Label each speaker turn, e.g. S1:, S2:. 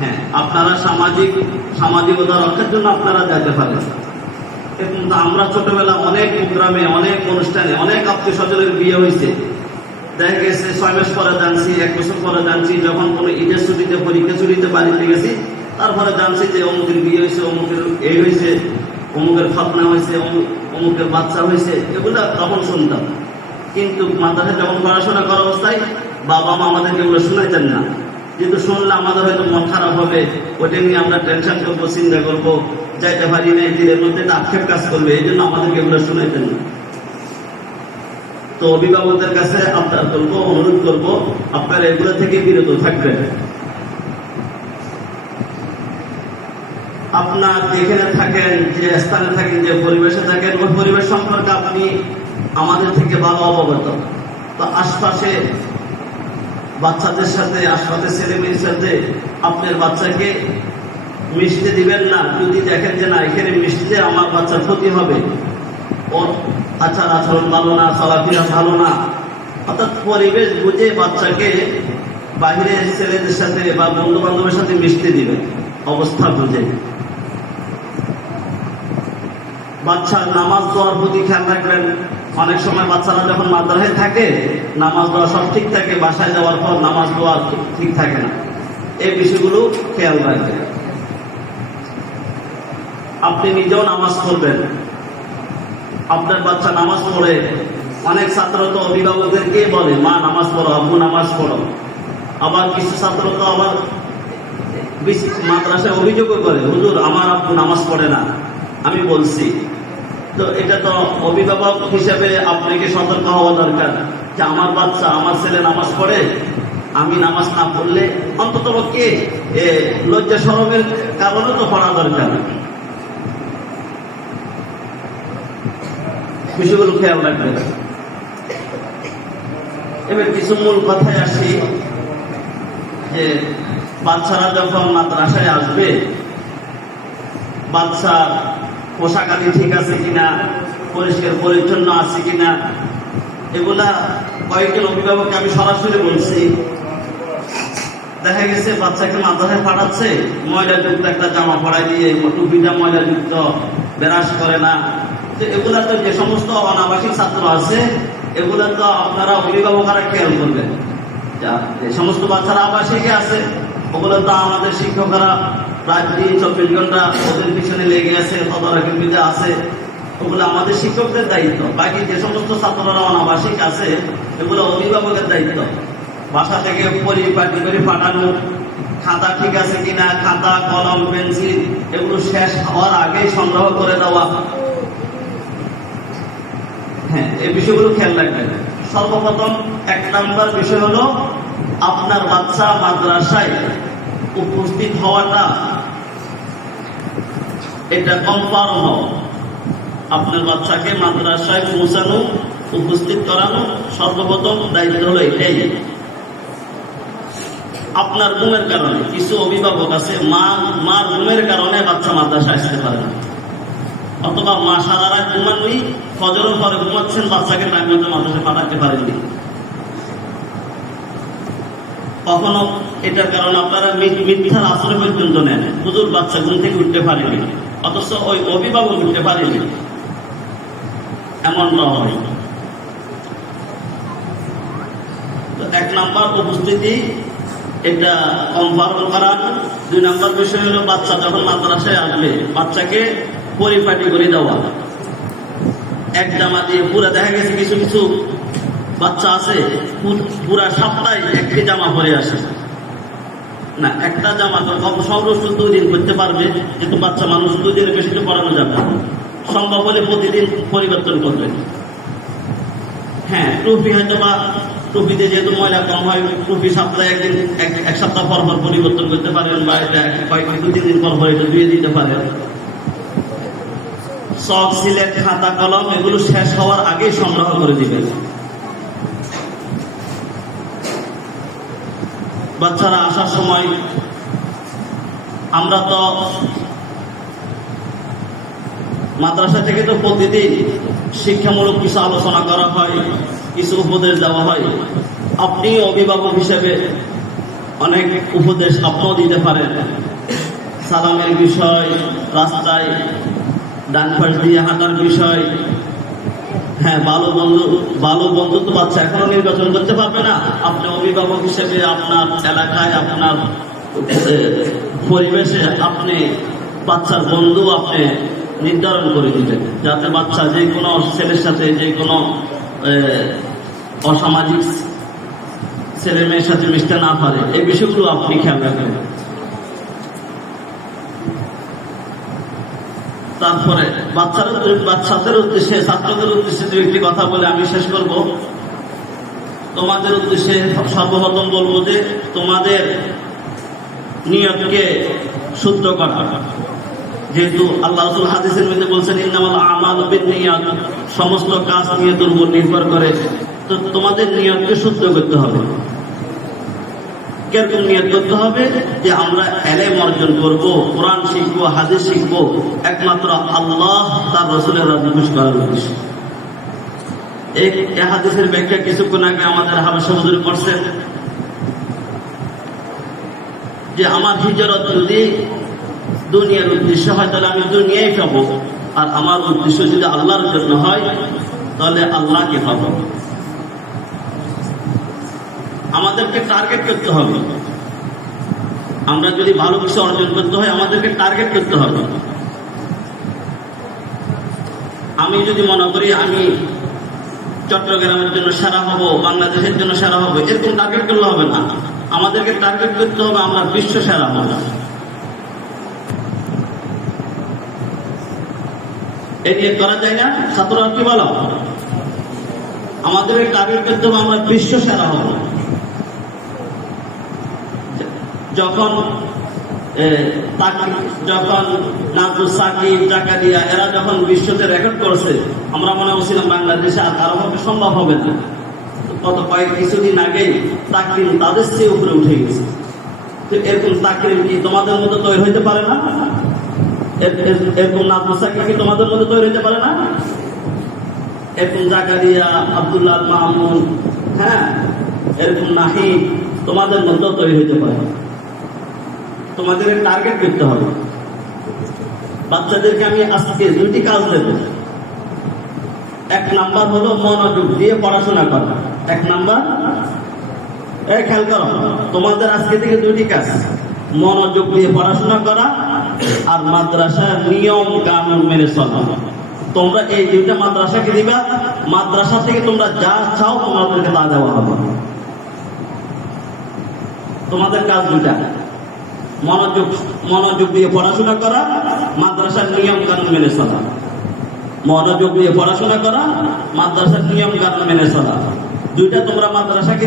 S1: হ্যাঁ আপনারা সামাজিক, সামাজিকতা রক্ষার জন্য আপনারা যেতে পারেন কিন্তু আমরা ছোটবেলা অনেক প্রোগ্রামে, অনেক অনুষ্ঠানে, অনেক আত্মীয় স্বজনের বিয়ে হয়েছে। দেখা গেছে, ছয় মাস পরে জানছি, এক বছর পরে জানছি, যখন কোনো ঈদের ছুটিতে, পরীক্ষা ছুটিতে বাড়িতে গেছি, তারপরে জানছি যে অমুকের বিয়ে হয়েছে, অমুকের এই হয়েছে, অমুকের খতনা হয়েছে অমুক- অমুকের বাচ্চা হয়েছে, এগুলো তখন শুনতাম। কিন্তু মাদ্রাসায় যখন পড়াশোনা করা অবস্থায় বাবা মা আমাদেরকে এগুলো শুনাইতেন না। কিন্তু শুনলে আমাদের হয়তো মন খারাপ হবে। ওটা নিয়ে আমরা টেনশন করব, চিন্তা করব। যাইতে পারি না দিনের মধ্যে আক্ষেপ কাজ করবে, এই জন্য আমাদেরকে এগুলো শুনাইতেন না তো অভিভাবকদের কাছে আপনার করব অনুরোধ করব, আপনারা এগুলো থেকে বিরত থাকবেন। আপনার যেখানে থাকেন, যে স্থানে থাকেন, যে পরিবেশে থাকেন, ওই পরিবেশ সম্পর্কে আপনি আমাদের থেকে ভালো অবগত। তো আশপাশে বাচ্চাদের সাথে, আশপাশের ছেলে মেয়ের সাথে আপনার বাচ্চাকে মিশতে দিবেন না। যদি দেখেন যে না, এখানে মিশতে আমার বাচ্চার ক্ষতি হবে, ওর আচার আচরণ ভালো না, চলাফেরা ভালো না, অর্থাৎ পরিবেশ বুঝে বাচ্চাকে বাইরে ছেলেদের সাথে বা বন্ধু বান্ধবের সাথে মিশতে দিবে অবস্থা বুঝে। বাচ্চা নামাজ দেওয়ার প্রতি খেয়াল রাখবেন অনেক সময় বাচ্চারা যখন মাদ্রাসায় থাকে, নামাজ দেওয়া সব ঠিক থাকে, বাসায় যাওয়ার পর নামাজ দেওয়া ঠিক থাকে না। এই বিষয়গুলো খেয়াল রাখবেন। আপনি নিজেও নামাজ পড়বেন। আপনার বাচ্চা নামাজ পড়ে, অনেক ছাত্র তো অভিভাবকদেরকে বলে, মা, নামাজ পড়ো, আব্বু, নামাজ পড়ো। আবার কিছু ছাত্র তো আবার মাদ্রাসায় অভিযোগও করে, হুজুর, আমার আব্বু নামাজ পড়ে না। আমি বলছি তো এটা তো অভিভাবক হিসেবে আপনাকে সতর্ক হওয়া দরকার যে আমার বাচ্চা আমার ছেলে নামাজ পড়ে, আমি নামাজ না পড়লে অন্তত কে লজ্জা সরমের কারণে তো পড়া দরকার। বিষয়গুলো খেয়াল রাখবেন। এবার কিছু মূল কথায় আসি যে, বাচ্চারা যখন মাদ্রাসায় আসবে, বাচ্চা পোশাক আদি ঠিক আছে কিনা, পরিষ্কার পরিচ্ছন্ন আছে কিনা, এগুলা কয়েকজন অভিভাবককে আমি সরাসরি বলছি। দেখা গেছে বাচ্চাকে মাদ্রাসায় পাঠাচ্ছে, ময়লাযুক্ত একটা জামা পরাই দিয়ে টুপিটা ময়লাযুক্ত বেরাস করে না। তো এগুলা তো যে সমস্ত অনাবাসিক ছাত্র আছে, এগুলা তো আপনারা অভিভাবকরা খেয়াল করবেন। যে সমস্ত বাচ্চারা আবাসিকে আছে, ওগুলো তো আমাদের শিক্ষকরা খাতা ঠিক আছে কিনা, খাতা, কলম, পেন্সিল, এগুলো শেষ হওয়ার সংগ্রহ করে দেওয়া। হ্যাঁ এই বিষয়গুলো খেয়াল রাখবেন। সর্বপ্রথম এক নাম্বার বিষয় হলো, আপনার বাচ্চা মাদ্রাসায় উপস্থিত হওয়াটা এটা কনফার্ম হওয়া আপনার বাচ্চাকে মাদ্রাসায় পৌঁছানো, উপস্থিত করানো সর্বপ্রথম দায়িত্ব হলো এটাই। আপনার ঘুমের কারণে কিছু অভিভাবক আছে, মা, মার ঘুমের কারণে বাচ্চা মাদ্রাসায় আসতে পারে না। অথবা মা সারা রাত ঘুমাননি, ফজরের পরে ঘুমাচ্ছেন, বাচ্চাকে টাইম মতো মাদ্রাসায় পাঠাতে পারেননি। কখনো এটার কারণে আপনারা মিথ্যার আশ্রয় পর্যন্ত নেন। হুজুর বাচ্চা ঘুম থেকে উঠতে পারেনি। অথচ ওই অভিভাবক উঠতে পারেনি। এমনটা হয় তো এক নাম্বার উপস্থিতি, এটা কনফার্ম করা। দুই নাম্বার বিষয় হলো, বাচ্চা যখন মাদ্রাসায় আসবে, বাচ্চাকে পরিপাটি করে দেওয়া। এক জামা দিয়ে পুরা, দেখা গেছে কিছু কিছু বাচ্চা আছে পুরা সপ্তাহে একটি জামা পরে আসে। না, একটা জামা কম দুই দিন করতে পারবে, কিন্তু বাচ্চা মানুষ দুই দিনের বেশি তো পড়ানো যাবে। সম্ভব হলে প্রতিদিন পরিবর্তন করবে। হ্যাঁ টুপি হয়তো বা টুপিতে যেহেতু ময়লা কম হয়, টুপি সপ্তাহে একদিন, এক এক সপ্তাহ পর পর পরিবর্তন করতে পারেন বা এটা কয়েক দু তিন দিন পর পর এটা ধুয়ে দিতে পারেন সব সিলেট খাতা, কলম, এগুলো শেষ হওয়ার আগেই সংগ্রহ করে দিবেন বাচ্চারা আসার সময় আমরা তো মাদ্রাসা থেকে তো প্রতিদিন শিক্ষামূলক কিছু আলোচনা করা হয়, কিছু উপদেশ দেওয়া হয়। আপনি অভিভাবক হিসেবে অনেক উপদেশ আপনিও দিতে পারেন। সালামের বিষয়, রাস্তায় ডান পাশ দিয়ে হাঁটার বিষয় হ্যাঁ ভালো বন্ধু, ভালো বন্ধুত্ব বাচ্চা এখনও নির্বাচন করতে পারবে না। আপনি অভিভাবক হিসেবে আপনার এলাকায়, আপনার পরিবেশে আপনি বাচ্চার বন্ধু আপনি নির্ধারণ করে দিবেন। যাতে বাচ্চা যে কোনো ছেলের সাথে, যে কোনো অসামাজিক ছেলে মেয়ের সাথে মিশতে না পারে। এই বিষয়গুলো আপনি খেয়াল রাখবেন। তারপরে বাচ্চারা বাচ্চাদের উদ্দেশ্যে, ছাত্রদের উদ্দেশ্যে দু একটি কথা বলে আমি শেষ করব। তোমাদের উদ্দেশ্যে সর্বপ্রথম বলব যে তোমাদের নিয়তকে শুদ্ধ করা। যেহেতু আল্লাহ হাদিসের মধ্যে বলছেন, ইন্নামাল আমাল বিনিয়াত সমস্ত কাজ নিয়তের উপর নির্ভর করে। তো তোমাদের নিয়তকে শুদ্ধ করতে হবে। কীরকম নিয়ত করতে হবে যে আমরা এলেম অর্জন করব, কোরআন শিখব, হাদিস শিখব। একমাত্র আল্লাহ তার রসুলের রাজি খুশি করার উদ্দেশ্যে। এই হাদিসের ব্যাখ্যা কিছুক্ষণ আগে আমাদের হাবে সমুদ্র করছেন যে আমার হিজরত যদি দুনিয়ার উদ্দেশ্য হয়, তাহলে আমি দুনিয়াই পাবো আর আমার উদ্দেশ্য যদি আল্লাহর জন্য হয়, তাহলে আল্লাহকে পাবো আমাদেরকে টার্গেট করতে হবে। আমরা যদি ভালো কিছু অর্জন করতে হয়, আমাদেরকে টার্গেট করতে হবে। আমি যদি মনে করি আমি চট্টগ্রামের জন্য সেরা হব, বাংলাদেশের জন্য সেরা হব, এরকম টার্গেট করলে হবে না। আমাদেরকে টার্গেট করতে হবে আমরা বিশ্ব সেরা হব। এ নিয়ে করা যায় না? ছাত্ররা কি বলো? আমাদের টার্গেট করতে হবে আমরা বিশ্ব সেরা হব। যখন যখন নাজুল সাকিব, জাকারিয়া, এরা যখন বিশ্বতে রেকর্ড করেছে, আমরা মনে করছিলাম বাংলাদেশে আর কারও পক্ষে সম্ভব হবে না। গত কয়েক কিছুদিন আগে তাকরিম তাদের চেয়ে উপরে উঠে গেছে। তো এরকম তাকরিম কি তোমাদের মতো তৈরি হইতে পারে না? এর- এর- এরকম নাজুল সাকিব কি তোমাদের মতো তৈরি হইতে পারে না? এরকম জাকারিয়া, আব্দুল্লাহ মাহমুদ হ্যাঁ এরকম নাহিদ তোমাদের মধ্যেও তৈরি হইতে পারে তোমাদের টার্গেট করতে হবে। বাচ্চাদেরকে আমি আজকে দুইটি কাজ দেব। এক নাম্বার হলো মনোযোগ দিয়ে পড়াশোনা করা। এক নাম্বার এই খেয়াল করো, তোমাদের আজকে থেকে দুইটি কাজ। মনোযোগ দিয়ে পড়াশোনা করা আর মাদ্রাসার নিয়ম কানুন মেনে চলা। তোমরা এই দুইটা মাদ্রাসাকে দিবা, মাদ্রাসা থেকে তোমরা যা চাও তোমাদেরকে তা দেওয়া হবে। তোমাদের কাজ দুইটা। মনোযোগ মনোযোগ দিয়ে পড়াশোনা করা, মাদ্রাসার নিয়ম কানুন মেনে চলা। মনোযোগ দিয়ে পড়াশোনা করা, মাদ্রাসার নিয়ম কানুন মেনে চলা। দুইটা তোমরা মাদ্রাসাকে